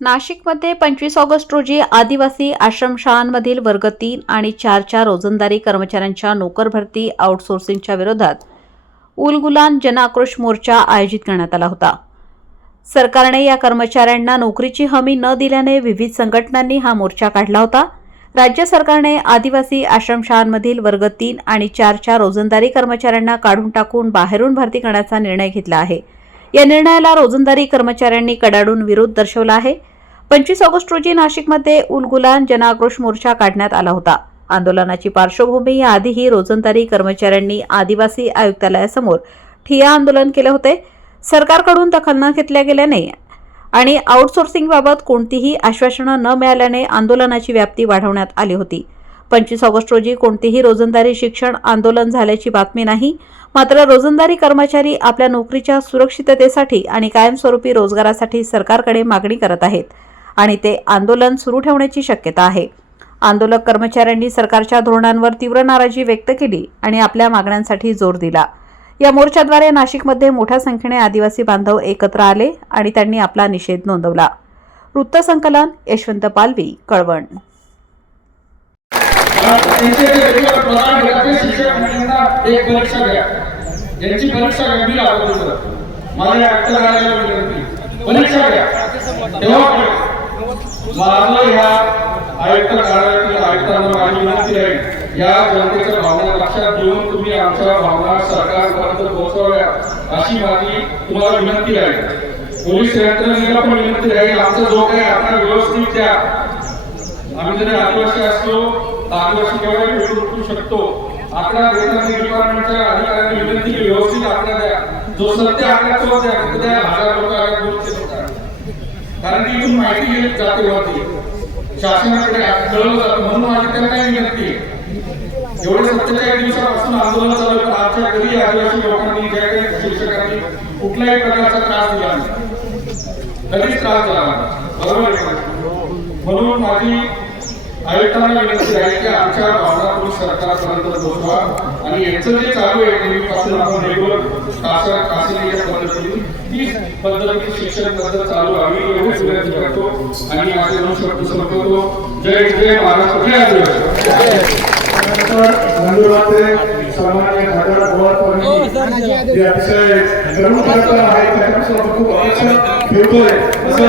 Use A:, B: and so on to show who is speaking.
A: नाशिकमध्ये पंचवीस ऑगस्ट रोजी आदिवासी आश्रमशाळांमधील वर्ग तीन आणि चारच्या रोजंदारी कर्मचाऱ्यांच्या नोकर भरती आउटसोर्सिंगच्या विरोधात उलगुलान जनआक्रोश मोर्चा आयोजित करण्यात आला होता. सरकारने या कर्मचाऱ्यांना नोकरीची हमी न दिल्याने विविध संघटनांनी हा मोर्चा काढला होता. राज्य सरकारने आदिवासी आश्रमशाळांमधील वर्ग तीन आणि चारच्या रोजंदारी कर्मचाऱ्यांना काढून टाकून बाहेरून भरती करण्याचा निर्णय घेतला आहे. या निर्णयाला रोजंदारी कर्मचाऱ्यांनी कडाडून विरोध दर्शवला आहे. पंचवीस ऑगस्ट रोजी नाशिकमध्ये उलगुलान जनाक्रोश मोर्चा काढण्यात आला होता. आंदोलनाची पार्श्वभूमी याआधीही रोजंदारी कर्मचाऱ्यांनी आदिवासी आयुक्तालयासमोर ठिया आंदोलन केले होते. सरकारकडून दखल न घेतल्या गेल्याने आणि आउटसोर्सिंगबाबत कोणतीही आश्वासनं न मिळाल्याने आंदोलनाची व्याप्ती वाढवण्यात आली होती. पंचवीस ऑगस्ट रोजी कोणतीही रोजंदारी शिक्षण आंदोलन झाल्याची बातमी नाही मात्र रोजंदारी कर्मचारी आपल्या नोकरीच्या सुरक्षिततेसाठी आणि कायमस्वरूपी रोजगारासाठी सरकारकडे मागणी करत आहेत. आणि ते आंदोलन सुरू ठेवण्याची शक्यता आहे. आंदोलक कर्मचाऱ्यांनी सरकारच्या धोरणांवर तीव्र नाराजी व्यक्त केली आणि आपल्या मागण्यांसाठी जोर दिला. या मोर्चाद्वारे नाशिकमध्ये मोठ्या संख्येने आदिवासी बांधव एकत्र आले आणि त्यांनी आपला निषेध नोंदवला. वृत्तसंकलन यशवंत पालवी कळवण.
B: एक परीक्षा घ्या यांची परीक्षा माझ्या परीक्षा घ्या आयुक्त कार्यालयातील आयुक्तांना माझी विनंती आहे. या जनतेच्या भावना लक्षात घेऊन तुम्ही आमच्या भावना सरकारपर्यंत पोहोचवाव्या अशी माझी तुम्हाला विनंती आहे. पोलीस यंत्रणेला पण विनंती आहे. आमचा जो काही आता व्यवस्थित द्या आम्ही जरी आदिवासी असलो आदिवासी शकतो? आकडा देताना डिपार्टमेंटच्या अधिकाऱ्यांनी विनंती केली व्यवस्थित आकडा द्या. जो सत्य आकडा तो द्या. माहिती गेली जाते वरती शासनाकडे कळवलं जातं म्हणून माझी त्यांना काय विनंती आहे. एवढे सत्तेचाळीस दिवसापासून आंदोलन चालू तर आमच्या घरी आदिवासी लोकांनी ज्या काही शिक्षकांनी कुठल्याही प्रकारचा त्रास दिला नाही. कधीच त्रास झाला बरोबर म्हणून माझी आयुक्तांना विनंती आहे की आमच्या भावना सरकारपर्यंत पोहोचवा. आणि याचं जे चालू आहे नेहमीपासून आपण रेग्युलर तासा तासिकेच्या पद्धतीने तीच पद्धतीची शिक्षण पद्धत चालू आम्ही एवढीच विनंती करतो. आणि माझे नमस्कार संपवतो. जय जय महाराष्ट्र. जय आदिवासी
C: जे अतिशय गर्व आहे खूप अपेक्षा ठेवतोय. असं